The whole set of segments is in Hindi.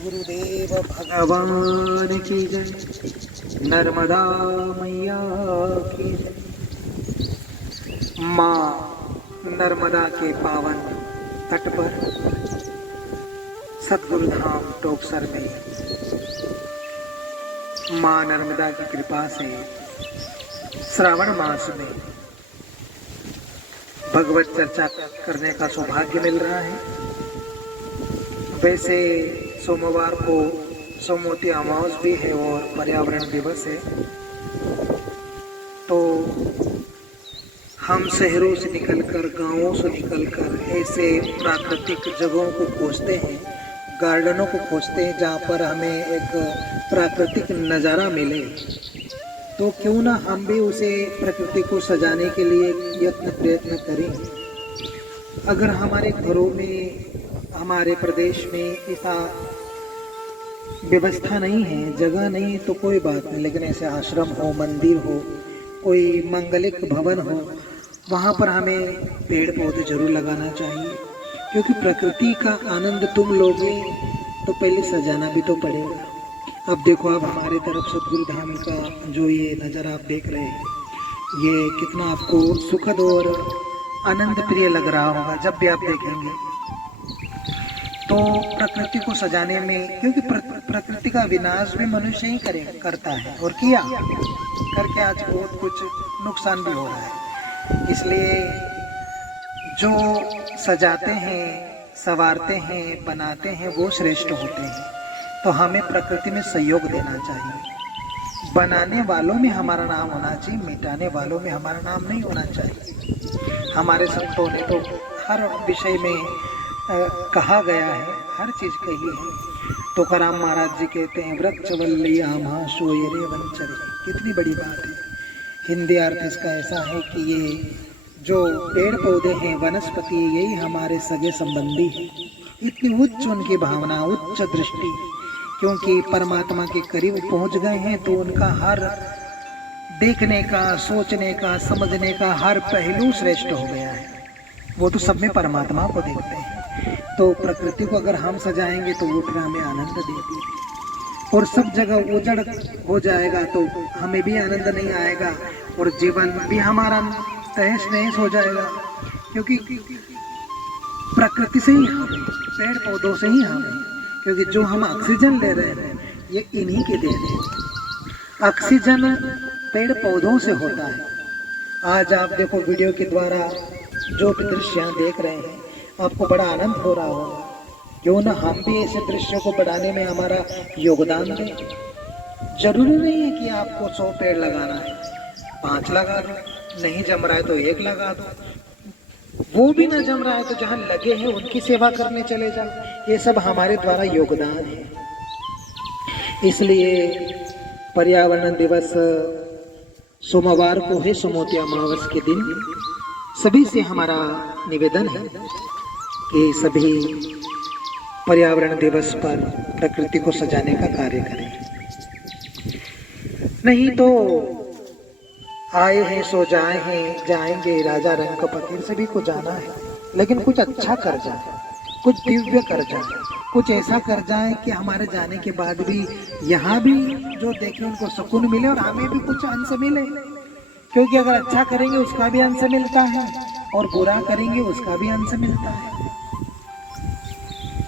सद्गुरुदेव भगवान की जय। नर्मदा मैया की जय। माँ नर्मदा के पावन तट पर सद्गुरु धाम टोकसर में माँ नर्मदा की कृपा से श्रावण मास में भगवत चर्चा करने का सौभाग्य मिल रहा है। वैसे सोमवार को सोमवती अमावस भी है और पर्यावरण दिवस है, तो हम शहरों से निकलकर, गांवों से निकलकर ऐसे प्राकृतिक जगहों को खोजते हैं, गार्डनों को खोजते हैं जहाँ पर हमें एक प्राकृतिक नज़ारा मिले। तो क्यों ना हम भी उसे प्रकृति को सजाने के लिए यत्न प्रयत्न करें। अगर हमारे घरों में, हमारे प्रदेश में ऐसा व्यवस्था नहीं है, जगह नहीं, तो कोई बात नहीं, लेकिन ऐसे आश्रम हो, मंदिर हो, कोई मांगलिक भवन हो, वहाँ पर हमें पेड़ पौधे जरूर लगाना चाहिए। क्योंकि प्रकृति का आनंद तुम लोगे तो पहले सजाना भी तो पड़ेगा। अब देखो, अब हमारे तरफ सद्गुरु धाम का जो ये नज़ारा आप देख रहे हैं, ये कितना आपको सुखद और आनंद प्रिय लग रहा होगा जब भी आप देखेंगे। तो प्रकृति को सजाने में, क्योंकि प्रकृति का विनाश भी मनुष्य ही करता है और किया करके आज बहुत कुछ नुकसान भी हो रहा है। इसलिए जो सजाते हैं, संवारते हैं, बनाते हैं, वो श्रेष्ठ होते हैं। तो हमें प्रकृति में सहयोग देना चाहिए। बनाने वालों में हमारा नाम होना चाहिए, मिटाने वालों में हमारा नाम नहीं होना चाहिए। हमारे संतों ने तो हर विषय में कहा गया है, हर चीज़ कही है। तुकाराम महाराज जी कहते हैं, वृक्षवल्ली आमा सोयरे वंचरे। कितनी बड़ी बात है। हिंदी अर्थ इसका ऐसा है कि ये जो पेड़ पौधे हैं, वनस्पति, यही हमारे सगे संबंधी हैं। इतनी उच्च उनकी भावना, उच्च दृष्टि, क्योंकि परमात्मा के करीब पहुंच गए हैं, तो उनका हर देखने का, सोचने का, समझने का हर पहलू श्रेष्ठ हो गया है। वो तो सब में परमात्मा को देखते हैं। तो प्रकृति को अगर हम सजाएंगे तो वो फिर हमें आनंद देती है। और सब जगह उजड़ हो जाएगा तो हमें भी आनंद नहीं आएगा और जीवन भी हमारा तहस नहस हो जाएगा। क्योंकि प्रकृति से ही हम, पेड़ पौधों से ही हम, क्योंकि जो हम ऑक्सीजन ले रहे हैं ये इन्हीं के देन है। ऑक्सीजन पेड़ पौधों से होता है। आज आप देखो, वीडियो के द्वारा जो भी दृश्य देख रहे हैं, आपको बड़ा आनंद हो रहा होगा। क्यों ना हम भी ऐसे दृश्यों को बढ़ाने में हमारा योगदान दें। जरूरी नहीं है कि आपको 100 पेड़ लगाना है, 5 लगा दो, नहीं जम रहा है तो 1 लगा दो, वो भी ना जम रहा है तो जहाँ लगे हैं उनकी सेवा करने चले जाओ। ये सब हमारे द्वारा योगदान है। इसलिए पर्यावरण दिवस सोमवार को है, सोमवती अमावस के दिन। सभी से हमारा निवेदन है कि सभी पर्यावरण दिवस पर प्रकृति को सजाने का कार्य करें। नहीं तो आए हैं सो जाए हैं, जाएंगे राजा रंग कपति। सभी को जाना है, लेकिन कुछ अच्छा कर जाए, कुछ दिव्य कर जाए, कुछ ऐसा कर जाए कि हमारे जाने के बाद भी यहाँ भी जो देखे उनको सुकून मिले और हमें भी कुछ अंश मिले। क्योंकि अगर अच्छा करेंगे उसका भी अंश मिलता है और बुरा करेंगे उसका भी अंश मिलता है।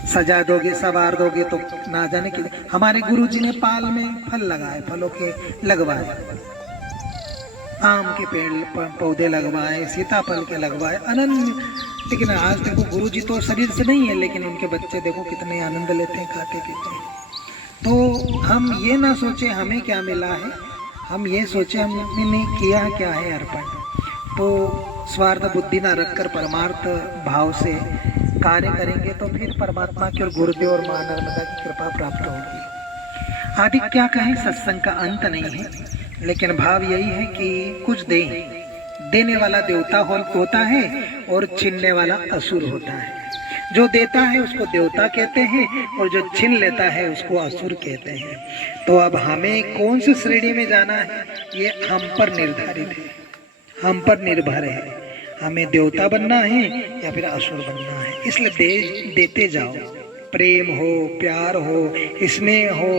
सजा दोगे, संवार दोगे तो ना जाने कि हमारे गुरुजी ने पाल में फल लगाए, फलों के लगवाए, आम के पेड़ पौधे लगवाए, सीताफल के लगवाए, अनंत। लेकिन आज देखो, गुरुजी तो शरीर से नहीं है, लेकिन उनके बच्चे देखो कितने आनंद लेते हैं, खाते पीते हैं। तो हम ये ना सोचे हमें क्या मिला है, हम ये सोचे हमने किया क्या है अर्पण। तो स्वार्थ बुद्धि ना रखकर परमार्थ भाव से कार्य करेंगे तो फिर परमात्मा की और गुरुदेव और माँ नर्मदा की कृपा प्राप्त होगी। आदि क्या कहें, सत्संग का अंत नहीं है, लेकिन भाव यही है कि कुछ देने वाला देवता होता है और छीनने वाला असुर होता है। जो देता है उसको देवता कहते हैं और जो छीन लेता है उसको असुर कहते हैं। तो अब हमें कौन सी श्रेणी में जाना है ये हम पर निर्धारित है, हम पर निर्भर है। हमें देवता बनना है या फिर असुर बनना है। इसलिए देते जाओ, प्रेम हो, प्यार हो, स्नेह हो,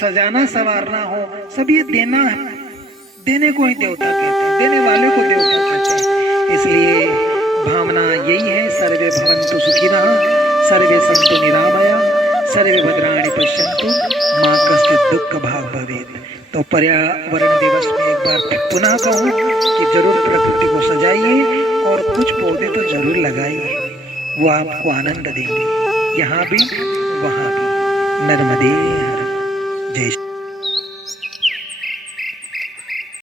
सजाना संवारना हो, सब ये देना है। देने को ही देवता कहते हैं, देने वाले को देवता कहते हैं। इसलिए भावना यही है, सर्वे भवन्तु सुखिनः, सर्वे सन्तु निरामया, सर्वे भद्राणि पश्यन्तु, माँ कश्चित् दुःख भाग् भवेत्। तो पर्यावरण दिवस में एक बार फिर पुनः कहूँ कि जरूर प्रकृति को सजाइए और कुछ पौधे तो जरूर लगाइए, वो आपको आनंद देंगे, यहाँ भी वहाँ भी। नर्मदे हर। जय